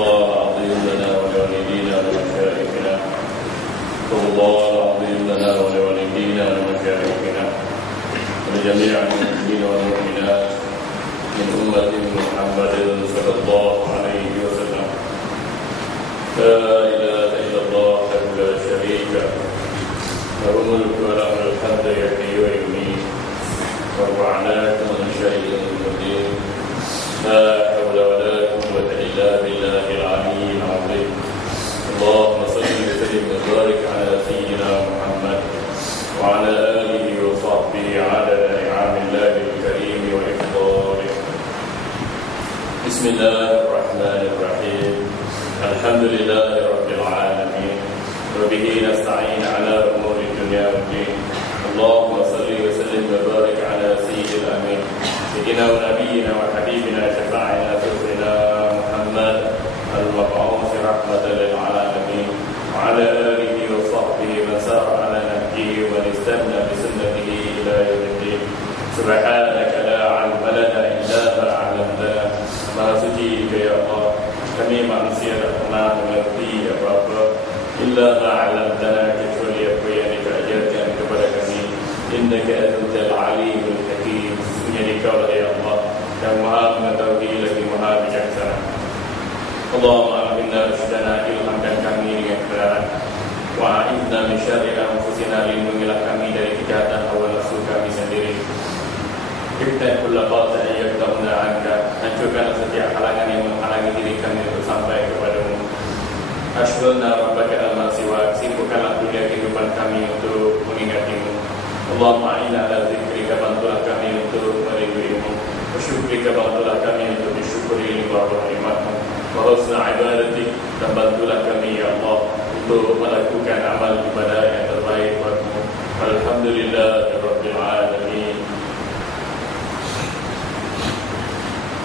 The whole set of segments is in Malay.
الله العظيم لنا ولوالدينا ولمشايخنا استغفر الله العظيم لنا ولوالدينا ولمشايخنا ولجميع المؤمنين والمؤمنات من أمة محمد صلى الله عليه وسلم. لا إله إلا الله وحده لا شريك له له الملك وله الحمد يحيي ويميت وهو على كل شيء قدير. لا حول ولا قوة إلا بالله العلي العظيم. اللهم صل وسلم وبارك على سيدنا محمد وعلى آله وصحبه عدد نعم الله الكريم وإفضاله. بسم الله الرحمن الرحيم. الحمد لله رب العالمين وبه نستعين على أمور الدنيا والدين. اللهم صل وسلم وبارك على سيد الأمين سيدنا ونبينا وحبيبنا شفاعنا سيدنا محمد المبعوث رحمة للعالمين وعلى آله وصحبه من سار على نهجه ومن استنى بسنته إلى يوم الدين. سبحانك لا علم لنا إلا ما علمتنا. Maha suci ya Allah, kami manusia tak pernah mengerti apa-apa illa ma'alamtana, kecuali apa yang dikajarkan kepada kami. Innaka antal alimul hakim. Sesungguhnya Dikau lah ya Allah yang maha mengetahui lagi maha bijaksana. Allahumma alimna rushdana, ilhamkan kami dengan kebenaran. Wa'idna min syarri anfusina, lindungilah kami dari kejahatan hawa nafsu kami sendiri. Ibtah kulla batil yaqta'una anka, hancurkan setiap halangan yang menghalangi diri kami untuk sampai kepadamu. Ashghilna rabbaka amma siwak, sibukkanlah dunia kehidupan kami untuk mengingatimu. Allahumma a'inna ala zikrika, bantulah kami untuk merinduimu. Wa syukrika, bantulah kami untuk disyukuri limpah nikmatmu. Wa husna ibadatik, dan bantulah kami ya Allah untuk melakukan amal ibadah yang terbaik buatmu. Alhamdulillahirabbil alamin.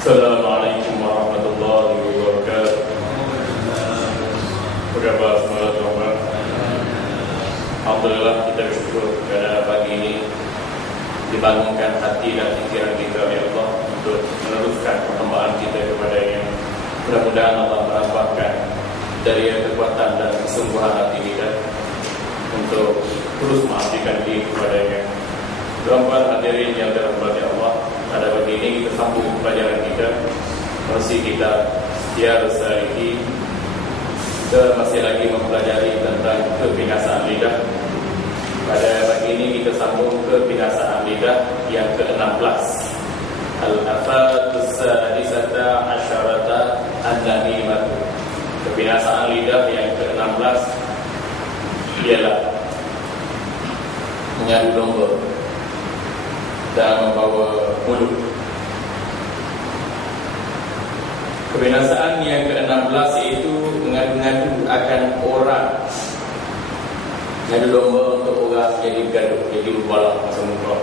Assalamualaikum warahmatullahi wabarakatuh. Apa khabar semua tuan-tuan? Alhamdulillah, kita bersyukur pada pagi ini dibangunkan hati dan pikiran kita oleh Allah untuk meneruskan perkembangan kita kepadanya. Mudah-mudahan Allah merapatkan dari kekuatan dan kesungguhan hati kita untuk terus mengabdikan diri kepadanya. Tuan-tuan hadirin yang dirahmati Allah, pada pagi ini kita sambung pelajaran kita, masih kita Riyadhus Shalihin. Kita masih lagi mempelajari tentang kebinasaan lidah. Pada pagi ini kita sambung kebinasaan lidah yang ke-16, Al-Afatus Sadisata Asyarata An-Namimah. Kebinasaan lidah yang ke-16 ialah mengadu domba dan membawa mulut. Kebinasaan yang ke-16 iaitu mengadu-ngadu akan orang, mengadu domba untuk orang jadi bergaduh, jadi berbalak masa muka,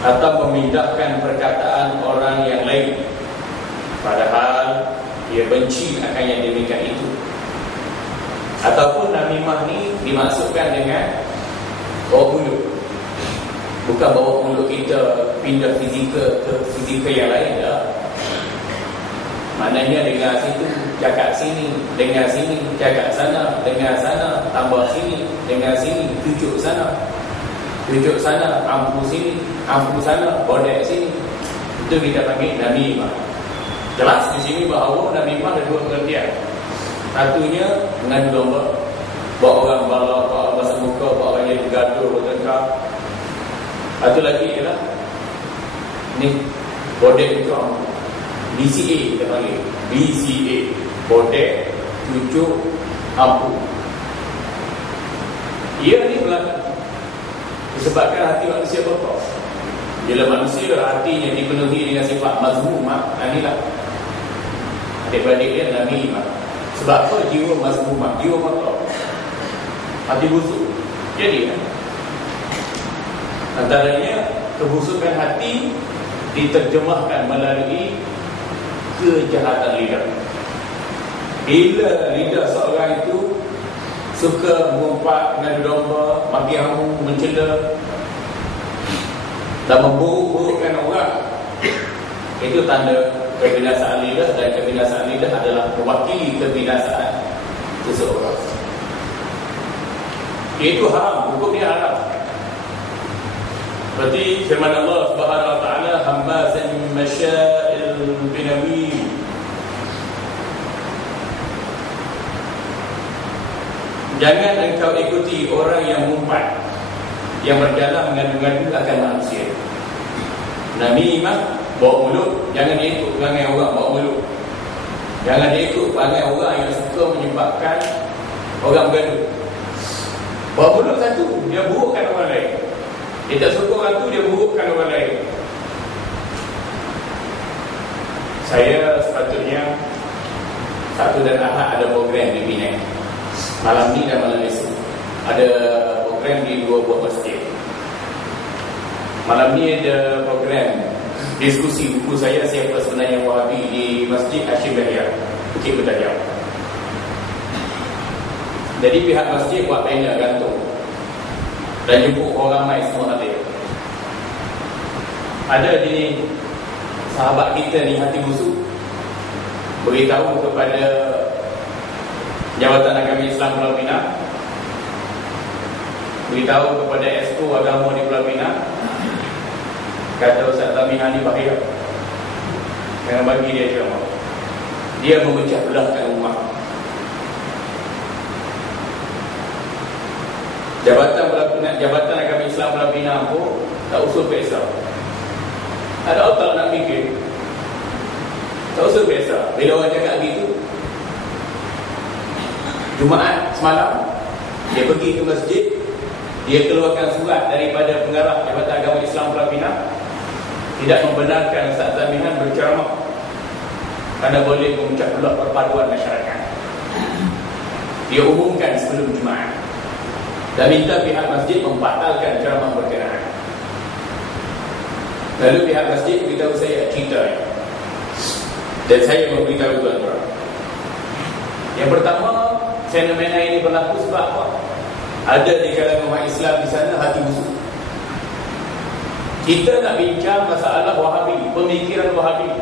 atau memindahkan perkataan orang yang lain padahal dia benci akan yang demikian itu. Ataupun namimah ni dimaksudkan dengan bawa mulut, bukan bawa mulut kita pindah fizikal ke fizikal yang lain dah. Maknanya dengar situ, cakap sini, dengar sini, cakap sana, dengar sana, tambah sini, dengar sini, tunjuk sana, ampu sini, ampu sana, bodek sini. Itu kita panggil namimah. Jelas di sini bahawa namimah ada dua pengertian. Satunya mengadu domba, bawa orang balak, bawa masa muka, bawa orang jadi bergaduh, bertengkar. Satu lagi ialah ni bodek itu BCA, kita panggil BCA, bodek, cucuk, ampu. Ia ni belakang disebabkan hati manusia kotor. Bila manusia hatinya dipenuhi dengan sifat mazmumah, inilah adik-beradik dia namimah. Sebab apa? Jiwa mazmumah, jiwa kotor, hati busuk. Jadi antaranya kebusukan hati diterjemahkan melalui kejahatan lidah. Bila lidah seorang itu suka mengumpat, mengadu domba, maki hamu, mencela dan memburuk-burukkan orang, itu tanda kebinasaan lidah, dan kebinasaan lidah adalah mewakili kebinasaan seseorang. Itu haram, hukumnya haram. Berarti firman Allah Subhanahu wa taala, hammazan masya'il binamim. Jangan engkau ikuti orang yang mumpat, yang berjalan mengadu-ngadu akan manusia. Namimah, bawa mulut. Jangan ikut perangai orang bawa mulut. Jangan ikut perangai orang yang suka menyebabkan orang bergaduh. Bawa mulut satu, dia burukkan orang lain. Dia tak suka orang tu, dia burukkan orang lain. Saya sepatutnya Sabtu dan Ahad ada program di Penang. Malam ni dan malam esok ada program di 2 buah masjid. Malam ni ada program diskusi buku saya, Siapa Sebenarnya Wahabi, di Masjid Hashim Bahia, Bukit Bertajam. Jadi pihak masjid buat banner gantung dan jemput orang ramai, semua hadir. Ada di sahabat kita ni, hati busuk, beritahu kepada Jabatan Agama Islam Pulau Pinang, beritahu kepada Esko Agama di Pulau Pinang, kata Ustaz Tamihan ni bahaya, jangan bagi dia ceramah. Dia memecah belahkan umat. Jabatan Agama Islam Pulau Pinang pun tak usul peksa. Ada otak nak fikir, tak usul peksa. Bila orang cakap gitu, Jumaat semalam dia pergi ke masjid, dia keluarkan surat daripada pengarah Jabatan Agama Islam Pulau Pinang, tidak membenarkan Ustaz Tamihan berceramah kerana boleh memecah belah perpaduan masyarakat. Dia umumkan sebelum Jumaat dan minta pihak masjid membatalkan ceramah berkenaan. Lalu pihak masjid beritahu saya cerita ini, dan saya memberitahu tuan-tuan. Yang pertama, fenomena ini berlaku sebab apa? Ada di kalangan umat Islam di sana hati busuk. Kita nak bincang masalah Wahabi, pemikiran Wahabi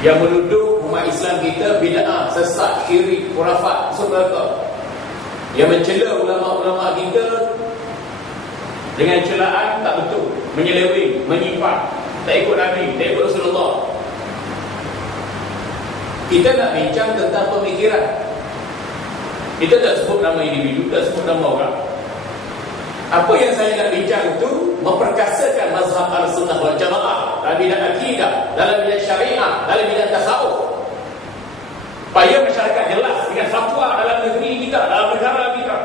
yang menuduh umat Islam kita bid'ah, sesat, syirik, khurafat, sebagainya, yang mencela ulama-ulama kita dengan celaan tak betul, menyeleweng, menyimpang, tak ikut Nabi, tak ikut Rasulullah. Kita nak bincang tentang pemikiran. Kita tak sebut nama individu, tak sebut nama orang. Apa yang saya nak bincang itu memperkasakan mazhab Ahlussunnah wal Jamaah dalam bidang akidah, dalam bidang syariah, dalam bidang tasawuf, supaya masyarakat jelas dengan fatwa dalam negeri kita, dalam negara kita.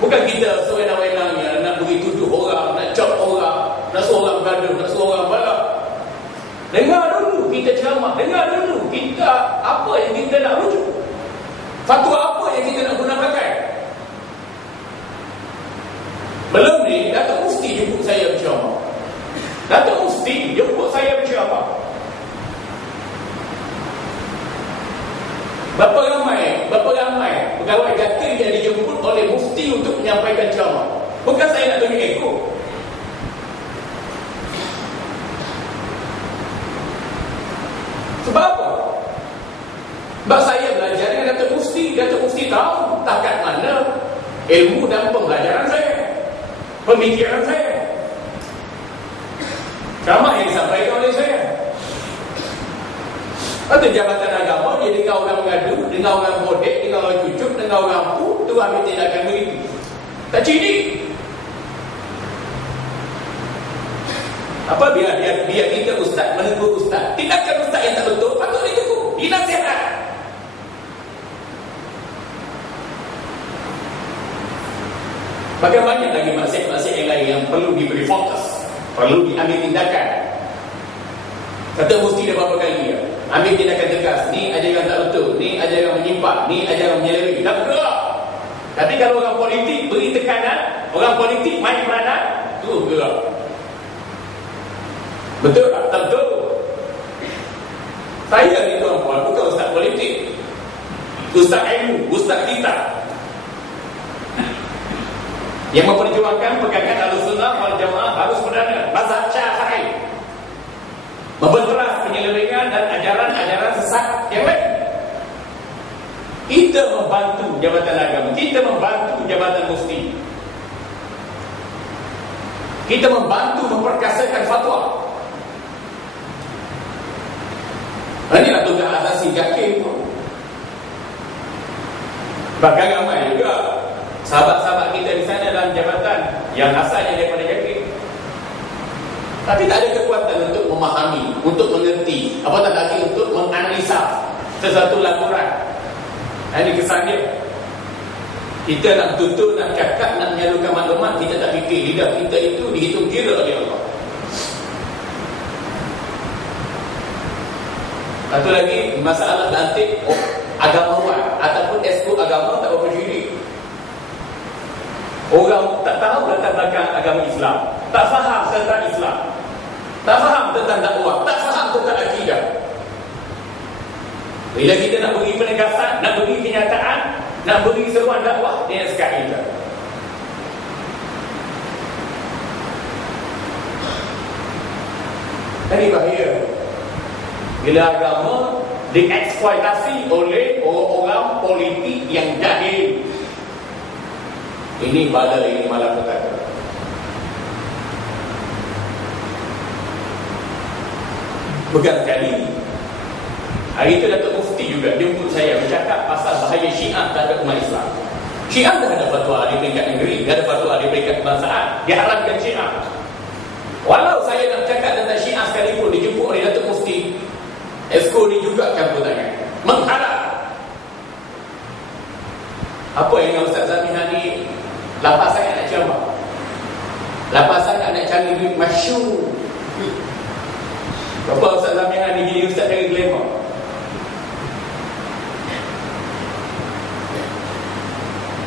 Bukan kita sewenang-wenangnya nak beri tuduh orang, nak cop orang, nak suruh orang gaduh, nak suruh orang balak. Dengar dulu kita ceramah, dengar dulu kita apa yang kita nak rujuk, fatwa apa yang kita nak guna pakai. Belum ni Datuk Mufti jemput saya berceramah, Datuk Mufti jemput saya berceramah. Berapa ramai pegawai jatil yang dijemput oleh Mufti untuk menyampaikan ceramah. Bukan saya nak tunjuk ekor. Sebab apa? Sebab saya belajar dengan Datuk Mufti. Datuk Mufti tahu takat mana ilmu dan pembelajaran saya, pemikiran saya, ceramah yang disampaikan oleh saya. Atau jabatan agama, dia dengar orang mengadu, dengar orang bodek, dengar orang cucuk, dengar orang pu, tu ambil tindakan begitu. Tak cidik. Apa biar kita ustaz menegur ustaz. Tindakan ustaz yang tak betul patut ditegur, dinasihat. Bagaimana banyak lagi maksiat-maksiat yang lain yang perlu diberi fokus, perlu diambil tindakan. Kata Mufti dah berapa kali ya, ambil tindakan tegas. Ni ajaran tak betul, ni ajaran menyimpang, ni ajaran menyeleweng. Tak bergerak. Tapi kalau orang politik beri tekanan, orang politik main peranan, tu gerak. Betul tak? Tak betul. Saya ni tuan-tuan bukan ustaz politik, ustaz ilmu, ustaz kita yang memperjuangkan pegangan Ahlussunnah wal Jamaah harus berdana mazhab Syafi'i. yang lain. Kita membantu jabatan agama, kita membantu jabatan mufti, kita membantu memperkasakan fatwa. Inilah tugas asasi Jakim itu. Bahkan ramai juga sahabat-sahabat kita di sana dalam jabatan yang asalnya daripada Jakim, tapi tak ada kekuatan untuk memahami, untuk mengerti, apatah lagi untuk menganalisa sesuatu laporan. Ini kesan dia. Kita nak tutup, nak cakap, nak menyalurkan maklumat, kita tak fikir lidah kita itu dihitung kira oleh Allah. Satu lagi masalah lantik agamawan ataupun esko agama tak berapa syirik. Orang tak tahu latar belakang agama Islam, tak faham tentang Islam, tak faham tentang dakwah, tak faham tentang akidah. Bila kita nak beri penegasan, nak beri kenyataan, nak beri seruan dakwah, dia nak sekat kita. Ini bahaya bila agama dieksploitasi oleh orang-orang politik yang jahil. Ini bala, ini malapetaka. Berkali-kali hari itu Datuk Mufti juga jemput saya bercakap pasal bahaya Syiah terhadap umat Islam. Syiah dah ada fatwa di peringkat negeri, dah ada fatwa di peringkat kebangsaan, diharamkan Syiah. Walau saya nak cakap tentang Syiah sekalipun dijemput oleh Datuk Mufti, esko ni juga campur tangan, mengharap. Apa yang Ustaz Zamihan ni lapar sangat nak ceramah, lapar sangat nak cari duit masyhur. Apa Ustaz Zamihan ni jadi ustaz dari glamour?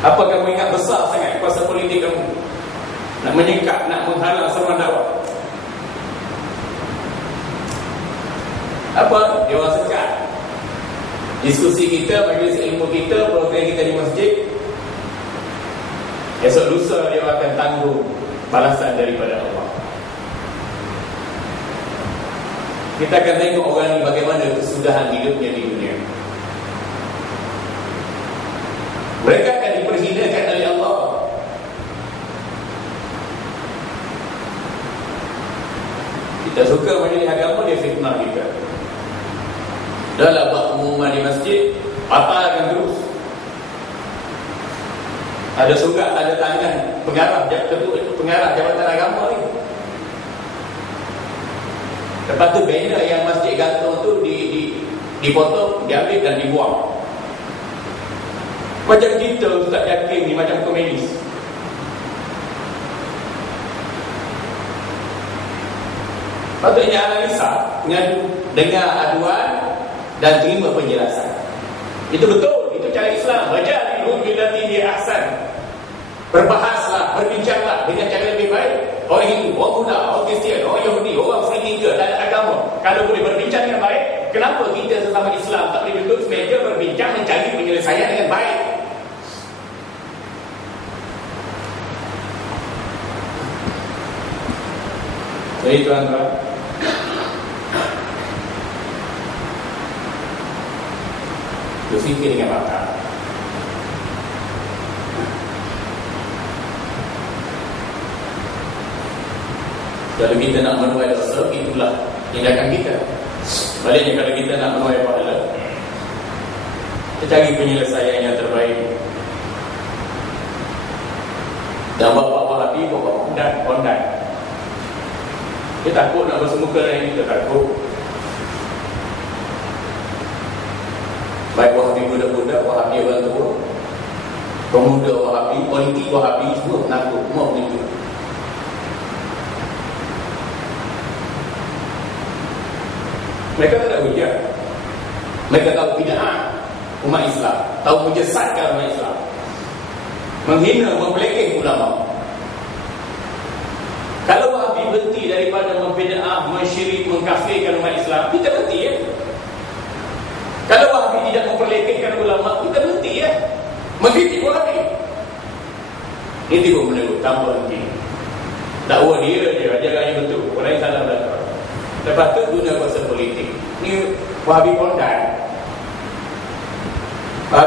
Apa kamu ingat besar sangat kuasa politik kamu nak menyingkap, nak menghalang seruan dakwah? Apa? Dia orang sekat diskusi kita, majlis ilmu kita, program kita di masjid. Esok lusa dia akan tanggung balasan daripada Allah. Kita akan tengok orang ni bagaimana kesudahan hidupnya di dunia. Mereka akan diperhinakan oleh Allah. Kita suka majlis agama, dia fitnah kita. Dalam buat pengumuman di masjid, patahkan terus. Ada surat, ada tangan pengarah jabatan agama ni. Lepas tu banner yang masjid gantung tu dipotong, diambil dan dibuang. Macam kita Ustaz Jakim ni macam komunis. Patutnya analisa, dengar aduan dan terima penjelasan. Itu betul, itu cara Islam. Wajadilhum billati hiya ahsan. Berbahaslah, berbincanglah dengan cara lebih baik. Orang Hindu, orang Buddha, orang Kristian, orang Yahudi, orang free thinker, tak ada agama. Kalau boleh berbincang dengan baik, kenapa kita sesama Islam tak boleh duduk semeja berbincang mencari penyelesaian dengan baik? Jadi tuan-tuan, berfikir dengan matang. Kalau kita nak menuai dosa, itulah tindakan kita. Baliknya kalau kita nak menuai pahala, kita cari penyelesaian yang terbaik. Dan bapak Wahabi, bapak Pondan, dia takut nak bersemuka dengan kita, takut. Baik Wahabi budak-budak, Wahabi orang tua, pemuda Wahabi, politik Wahabi, semua menakut, semua begitu. Mereka tak ada hujah. Mereka tahu bid'ah umat Islam, tahu menyesatkan umat Islam, menghina, membelekeh ulama. Kalau Wahabi berhenti daripada membid'ah, mensyirik, mengkafirkan umat Islam, kita berhenti ya. Kalau Wahabi tidak memperlekehkan ulama, kita berhenti ya. Mengkritik Wahabi, ini pun menurut tanpa henti. Dakwah dia ajarannya betul, orang yang salah belakang. Lepas tu guna kuasa politik. Ni Wahabi Pondan,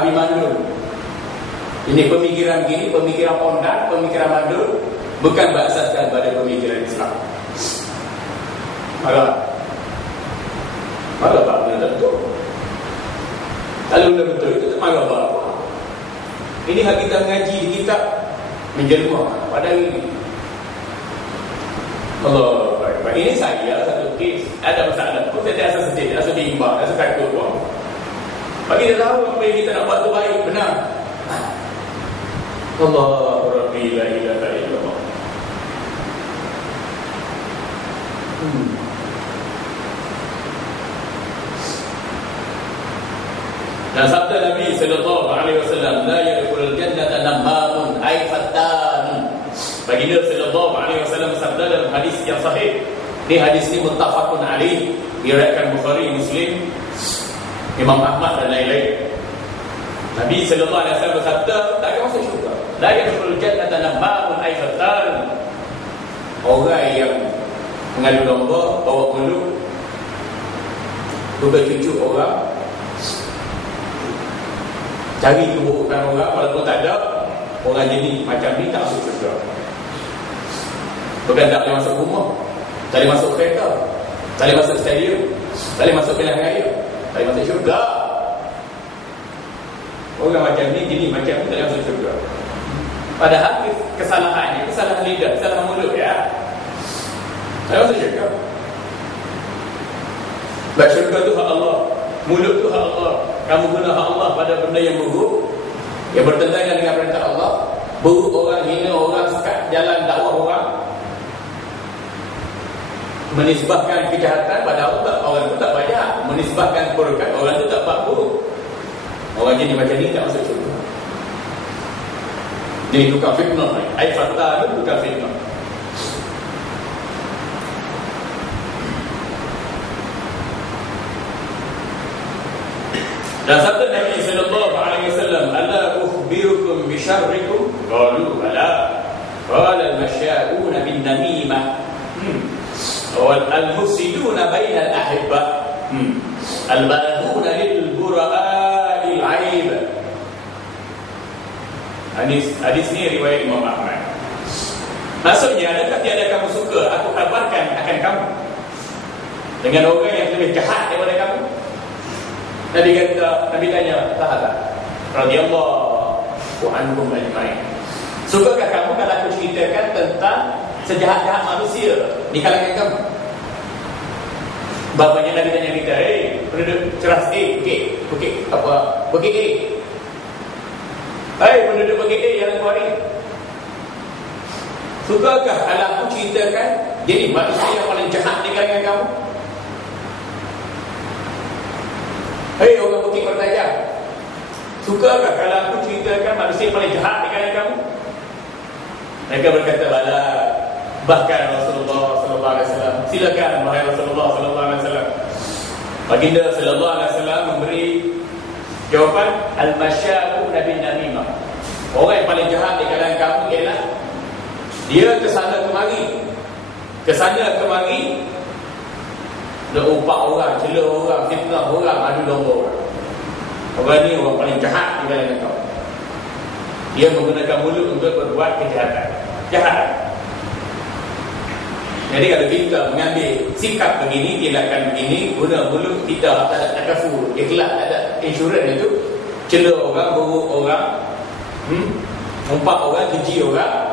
Nabi mandul. Ini pemikiran gini, pemikiran pondan, pemikiran mandul, bukan berasaskan pada pemikiran Islam. Malah tak benar betul. Kalau benar betul itu malah apa? Ini hak kita mengaji di kitab menjelma pada ini. Allah, ini saya satu kes ada masalah. Kau tidak asal sedih, asal diimbang, asal takut pun. Bagi dia tahu apa yang kita nak buat tu baik, benar. Allah Rabbi la ilaha illallah. Dan sabda Nabi sallallahu alaihi wasallam, la yadkhulul jannata nammamun ay fattan. Baginda sallallahu alaihi wasallam sabda dalam hadis yang sahih. Ini hadis ini muttafaqun alaih, diriwayatkan Bukhari, Muslim, Imam Ahmad dan lain-lain. Nabi sallallahu alaihi wasallam bersabda, tak akan masuk syurga. La yadkhulul jannata nammamun ay fattan. Orang yang mengadu domba, bawa mulut, cucuk orang, cari keburukan orang walaupun tak ada, orang jadi macam ni tak masuk syurga. Bukan tak boleh masuk rumah, tak boleh masuk kereta, tak boleh masuk stadium, tak boleh masuk pilihan raya, tak boleh masuk syurga. Orang macam ni jadi macam ni tak boleh masuk syurga. Padahal kesalahannya, kesalahan lidah, kesalahan mulut ya, tak boleh masuk syurga. Baik, syurga tu hak Allah, mulut tu hak Allah. Kamu guna hak Allah pada benda yang buruk, yang bertentangan dengan perintah Allah, buruk orang, hina orang, sekat jalan dakwah orang, menisbahkan kejahatan pada Allah, orang itu tak banyak, menisbahkan keburukan, orang itu tak buruk. Orang jadi macam ni tak masuk syurga. Jadi tukang fitnah ni, ai fakta tu tukang fitnah. Dan sabda Nabi sallallahu alaihi wasallam, "Ala ukhbirukum bi syarrikum?" Qalu, "Ala." Qala al-masyaa'una bin namimah. Wal al-mufsiduna bainal ahibbah. Al-balaghuna lil bura'a'il 'aib. Hadis ni riwayat Imam Ahmad. Maksudnya, adakah tiada kamu suka aku kabarkan akan kamu dengan orang yang lebih jahat daripada kamu? Nabi kata, Nabi tanya sahabat radhiyallahu anhum ajma'in, sukakah kamu kalau aku ceritakan tentang sejahat-jahat manusia di kalangan kamu? Bapaknya Nabi tanya kita, penduduk ceras Bukit apa? Bukit penduduk Bukit yang Kuari, sukakah kalau aku ceritakan jadi manusia yang paling jahat di kalangan kamu? Orang Bukit Pertajam, sukakah kalau aku ceritakan manusia yang paling jahat di kalangan kamu? Mereka berkata, bala. Bahkan Rasulullah sallallahu alaihi wasallam, silakan wahai Rasulullah sallallahu alaihi wasallam. Baginda sallallahu alaihi wasallam memberi jawapan, al-masyaa'u bin namimah. Orang yang paling jahat di kalangan kamu ialah dia kesana kemari, dia umpat orang, cela orang, fitnah orang, adu domba orang. Orang ni orang paling jahat di kalangan kamu. Dia menggunakan mulut untuk berbuat kejahatan, jahat. Jadi kalau kita mengambil sikap begini, tindakan begini, guna mulut kita, tak ada takafur, ikhlas, tak ada insurans itu, cela orang, buruk orang, umpat orang, keji orang,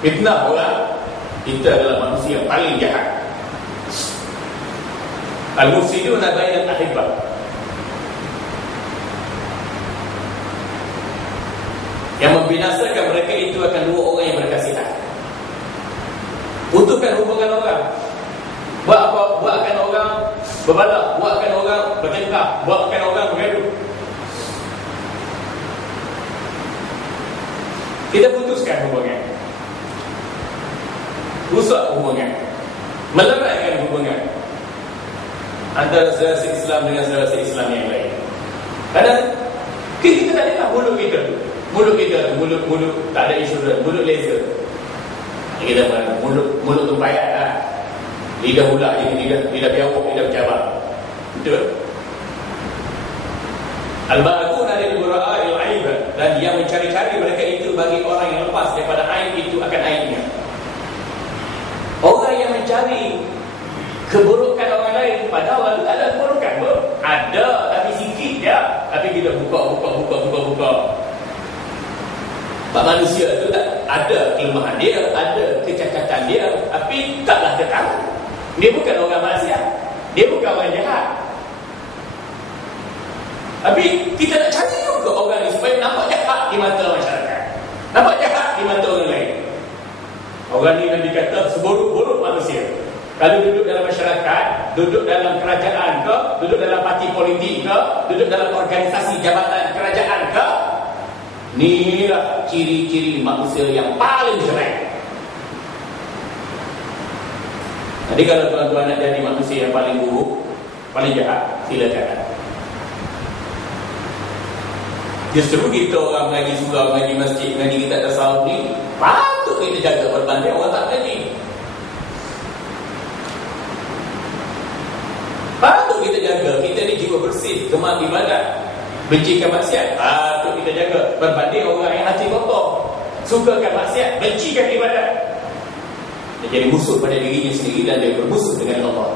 fitnah orang, kita adalah manusia yang paling jahat. Al-mufsiduna bainal ahibbah. Yang membinasakan mereka itu akan dua orang yang berkasihan. Putuskan hubungan orang, buatkan orang berbalak, buatkan orang bertengkar, buatkan orang bergaduh. Kita putuskan hubungan, rusak hubungan, meleraikan hubungan antara saudara Islam dengan saudara Islam yang lain. Kadang kita tak dengar mulut kita tak ada insurans, mulut laser. Kita mulut tu payah lah. Lidah ular je, lidah biawak, lidah bercabar. Betul? Al-ba'akuna lil lil bura'il aib, dan dia mencari-cari mereka itu bagi orang yang lepas daripada aib itu akan aibnya. Orang yang mencari keburukan orang lain padahal ada keburukan pun. Ada tapi sikit je. Tapi kita buka. Pak manusia itu tak ada kelemahan dia, ada kecacatan dia, tapi taklah kekal. Dia bukan orang maksiat, dia bukan orang jahat. Tapi kita nak cari juga orang ni supaya nampak jahat di mata masyarakat, nampak jahat di mata orang lain. Orang ni Nabi kata seburuk-buruk manusia. Kalau duduk dalam masyarakat, duduk dalam kerajaan ke, duduk dalam parti politik ke, duduk dalam organisasi jabatan kerajaan ke, inilah ciri-ciri manusia yang paling jelek. Jadi kalau tuan-tuan nak jadi manusia yang paling buruk, paling jahat, silakan. Justru kita orang mengaji surau, mengaji masjid, mengaji kita tasawuf ni, patut kita jaga berbanding orang tak mengaji. Patut kita jaga, kita ni jiwa bersih, gemar ibadat, bencikan maksiat. Patut kita jaga berbanding orang yang hati kotor, sukakan maksiat, bencikan ibadat. Dia jadi musuh pada dirinya sendiri dan dia bermusuh dengan Allah.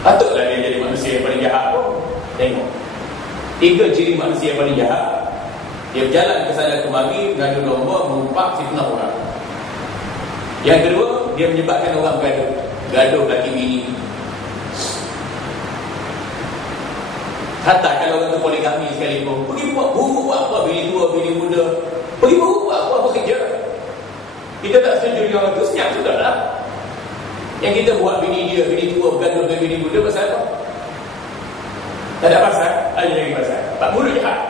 Patutlah dia jadi manusia yang paling jahat pun. Tengok 3 ciri manusia yang paling jahat. Dia berjalan ke sana kemari, mengadu domba, mengumpat, fitnah orang. Yang kedua, dia menyebabkan orang bergaduh, gaduh laki bini. Hatta kalau orang tu poligami sekalipun, pergi buat apa bini tua, bini muda, pergi buat apa kerja. Kita tak setuju dengan orang tu, senyap sudahlah. Yang kita buat bini dia, bini tua bergaduh dengan bini muda, pasal apa? Tak ada pasal, ada lagi pasal. Tak mulut jahat.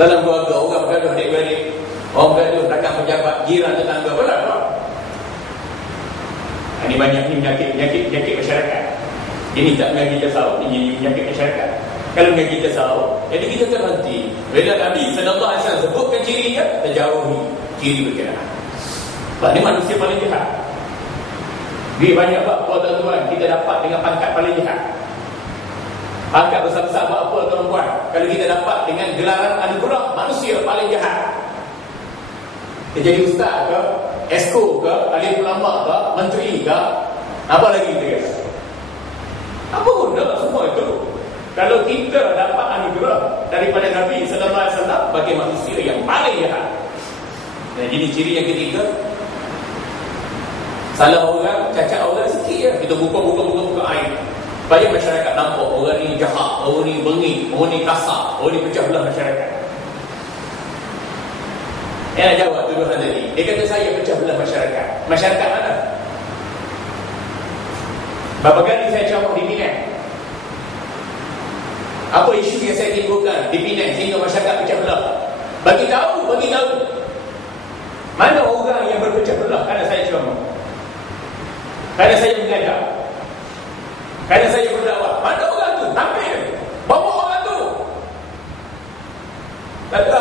Dalam keluarga orang bergaduh adik-beradik, orang bergaduh rakan pejabat, jiran tetangga, apa? Ini banyak ni penyakit masyarakat. Ini tak mengaji tasawuf, ini penyakit masyarakat. Kalau mengaji tasawuf, jadi kita terhenti. Bila Nabi sallallahu alaihi wasallam sebutkan cirinya, terjauhi ciri berkenaan. Sebab ni manusia paling jahat. Dia banyak buat apa tuan-tuan, kita dapat dengan pangkat paling jahat. Pangkat besar-besar buat apa tuan-tuan, kalau kita dapat dengan gelaran anugerah, manusia paling jahat. Dia jadi ustaz ke, esko ke, alim ulama ke, menteri ke, apa lagi kita kata? Apa guna semua itu? Kalau kita dapat anugerah daripada Nabi sallallahu alaihi wasallam bagi manusia yang paling jahat. Dan jadi ciri yang ketiga, salah orang, cacat orang sikit je, kita buka air supaya masyarakat nampak orang ni jahat, orang ni bengis, orang ni kasar, orang ni pecah belah masyarakat. Dia nak jawab tuduhan tadi. Dia kata saya pecah belah masyarakat. Masyarakat mana? Berapa kali saya ceramah di Penang? Apa isu yang saya timbulkan di Penang sehingga masyarakat pecah belah? Bagi tahu. Mana orang yang berpecah belah kerana saya ceramah? Kerana saya mengajar, kerana saya berdakwah. Mana orang tu? Tampil. Bawa orang tu. Tak ada.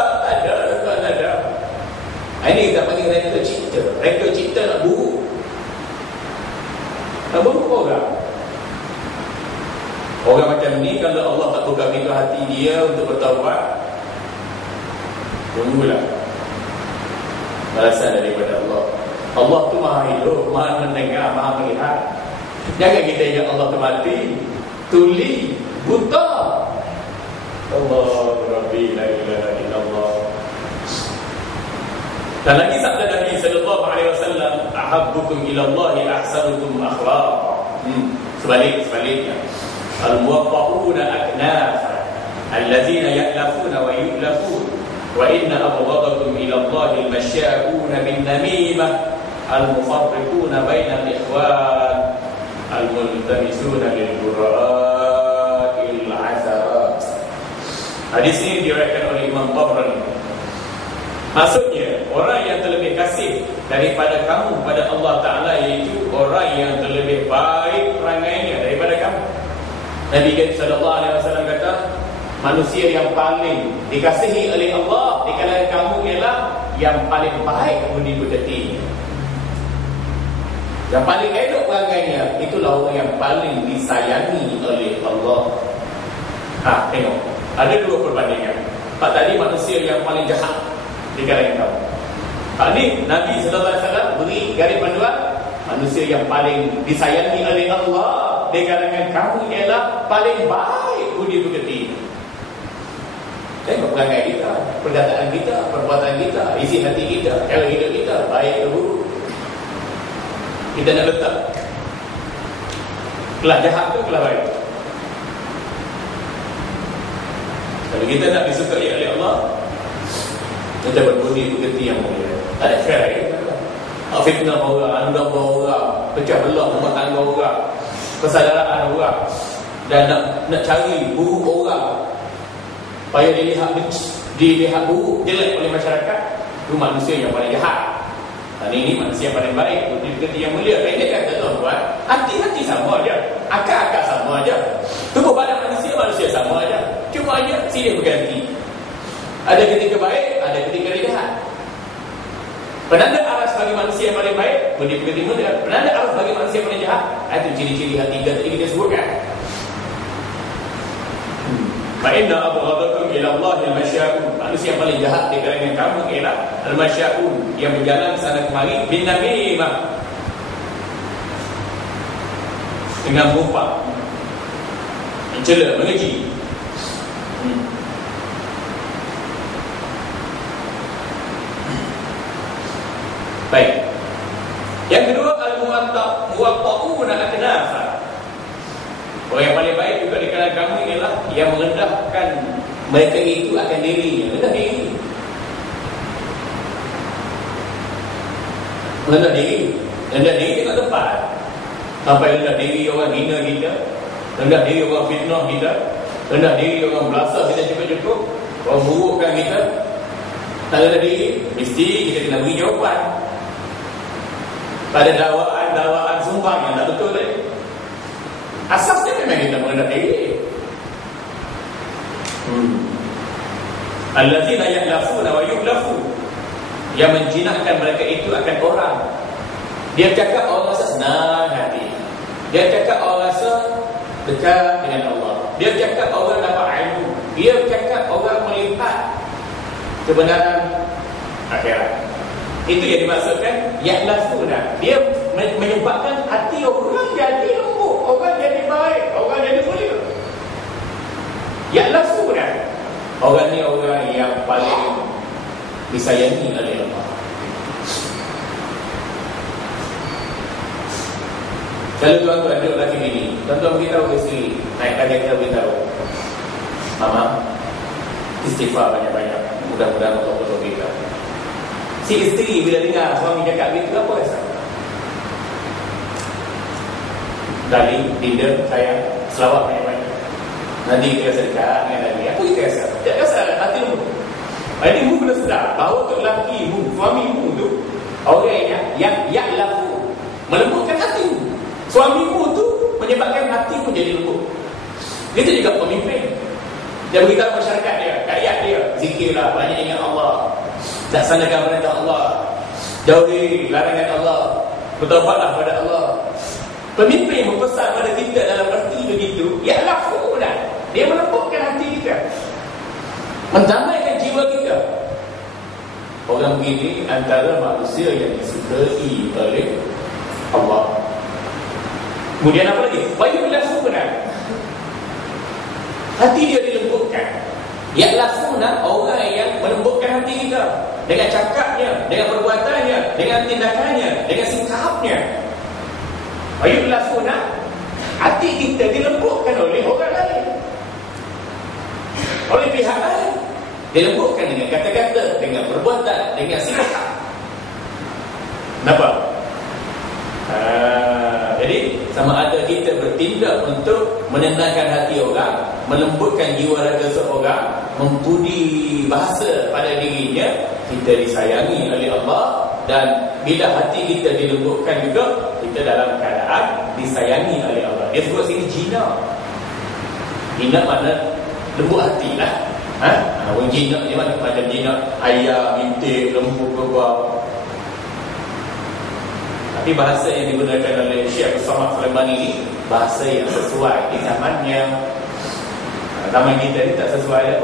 Ini kita panggil reka cipta. Reka cipta nak buruk. Tak buruk orang. Orang macam ni, kalau Allah tak buka pintu hati dia untuk bertaubat, tunggulah balasan daripada Allah. Allah tu maha hidup, maha mendengar, maha melihat. Jangan kita ingat Allah tu mati, tuli, buta. Allah Rabbi la ilaha illallah. Dan lagi sabda Nabi sallallahu alaihi wasallam, ahabbukum ila Allah ahsanukum akhlaq. Sebaliknya, al-muwaffaquna aknaf, allazina ya'lafuna wa yu'lafun, wa inna abghadakum ila Allah al-mashya'una bin namimah, al-mufarriquna baina al-ikhwan, al-multamisuna lil qurra'il 'asarat. Hadis ini diriwayatkan oleh Imam Tabrani. Maksudnya, orang yang terlebih kasih daripada kamu pada Allah Ta'ala, iaitu orang yang terlebih baik perangainya daripada kamu. Nabi sallallahu alaihi wasallam kata, manusia yang paling dikasihi oleh Allah di kalangan kamu ialah yang paling baik budi pekertinya. yang paling elok pelanggannya, itulah orang yang paling disayangi oleh Allah. Tengok, ada dua perbandingan. Pak tadi manusia yang paling jahat di kalangan kamu. Pak ni Nabi SAW beri garis panduan, manusia yang paling disayangi oleh Allah di kalangan kamu ialah paling baik budi pekerti. Tengok perangai kita, perkataan kita, perbuatan kita, isi hati kita, cara hidup kita, baik atau buruk. Kita nak letak kelas jahat tu kelas baik. Kalau kita nak disukai oleh Allah, kita berbudi pekerti yang mulia. Tak ada fair lagi. Fitnah orang, anda orang, pecah belah rumah tangga orang, persaudaraan orang, dan nak cari buruk orang supaya dilihat buruk, jelek oleh masyarakat. Itu manusia yang paling jahat. Dan ini manusia yang paling baik, budi pekerti yang mulia. Pendek kata tuan-tuan, hati-hati sama aja, akal-akal sama aja, tubuh badan manusia sama aja. Cuma aja silih berganti. Ada ketika baik, ada ketika jahat. Penanda aras bagi manusia yang paling baik, budi pekerti mulia. Penanda aras bagi manusia yang paling jahat, itu ciri-ciri hati kita sebutkan. Fa'inna abghadakum ila Allahil masya'un. Manusia yang paling jahat di kalangan kamu ialah al-masya'un, yang berjalan sana kemari bin namimah, dengan berumpak, mencela, mengeji. Baik. Yang kedua, al-muwatta'una aknafa. Orang yang paling baik juga di kalangan kamu ialah yang merendahkan mereka itu akan dirinya. Rendah diri. Rendah diri. Rendah diri dekat tempat. Sampai rendah diri orang hina kita, rendah diri orang fitnah kita, rendah diri orang belasah kita cukup-cukup, orang burukkan kita. Tak rendah diri, mesti kita kena beri jawapan pada dakwaan sumbang yang tak betul tadi. Asasnya memang kita merendah diri. Allazina ya'lafuna wa yu'lafu, yang menjinakkan mereka itu akan orang. Dia cakap orang rasa senang hati, dia cakap orang rasa dekat dengan Allah, dia cakap orang dapat ilmu, dia cakap orang melihat kebenaran akhirat. Itu yang dimaksudkan ya'lafuna. Dia menyebabkan hati orang jadi lembut, orang jadi baik, orang jadi mulia. Ya'lafuna. Orang ni orang yang paling disayangi oleh Allah. Kalau tuan-tuan duduk lagi ini, tuan-tuan beritahu ke isteri, naikkan dia beritahu, Mama, istighfar banyak-banyak, mudah-mudahan Allah tolong kita. Si isteri bila dengar suami cakap begitu, apa rasa? Darling, dinda, sayang, selawat banyak-banyak. Nanti kita rasa dekat dengan Nabi. Apa kita rasa? Tak rasa hati lembut. Ini mu kena sedar bahawa untuk lelaki mu, suami mu tu orang yang ya'lafu, melembutkan hati mu. Suami mu tu menyebabkan hati mu jadi lembut. Itu juga pemimpin. Dia beritahu masyarakat dia, rakyat dia, zikirlah, banyak ingat Allah, laksanakan perintah Allah, jauhi larangan Allah, bertaubatlah pada Allah. Pemimpin yang berpesan pada kita dalam erti begitu, ya'lafu dah. Dia melembutkan hati kita, mendamaikan jiwa kita. Orang begini antara manusia yang disukai oleh Allah. Kemudian apa lagi? Wayu'lafu benar. Hati dia dilembutkan. Ya'lafuna, orang yang melembutkan hati kita dengan cakapnya, dengan perbuatannya, dengan tindakannya, dengan sikapnya. Wayu'lafuna, hati kita dilembutkan oleh orang lain, oleh pihak lain. Dilembutkan dengan kata-kata, dengan perbuatan, dengan sikap. Kenapa? Jadi sama ada kita bertindak untuk menenangkan hati orang, melembutkan jiwa raga seorang, membudi bahasa pada dirinya, kita disayangi oleh Allah. Dan bila hati kita dilembutkan juga, kita dalam keadaan disayangi oleh Allah. Dia sebut sini jina. Jina mana lembut hati lah. Orang jina ni macam jina ayam, bintik, lembut ke bawah. Tapi bahasa yang digunakan oleh Syekh Abdul Sulaiman ini bahasa yang sesuai di zamannya. Zaman kita ni tak sesuai.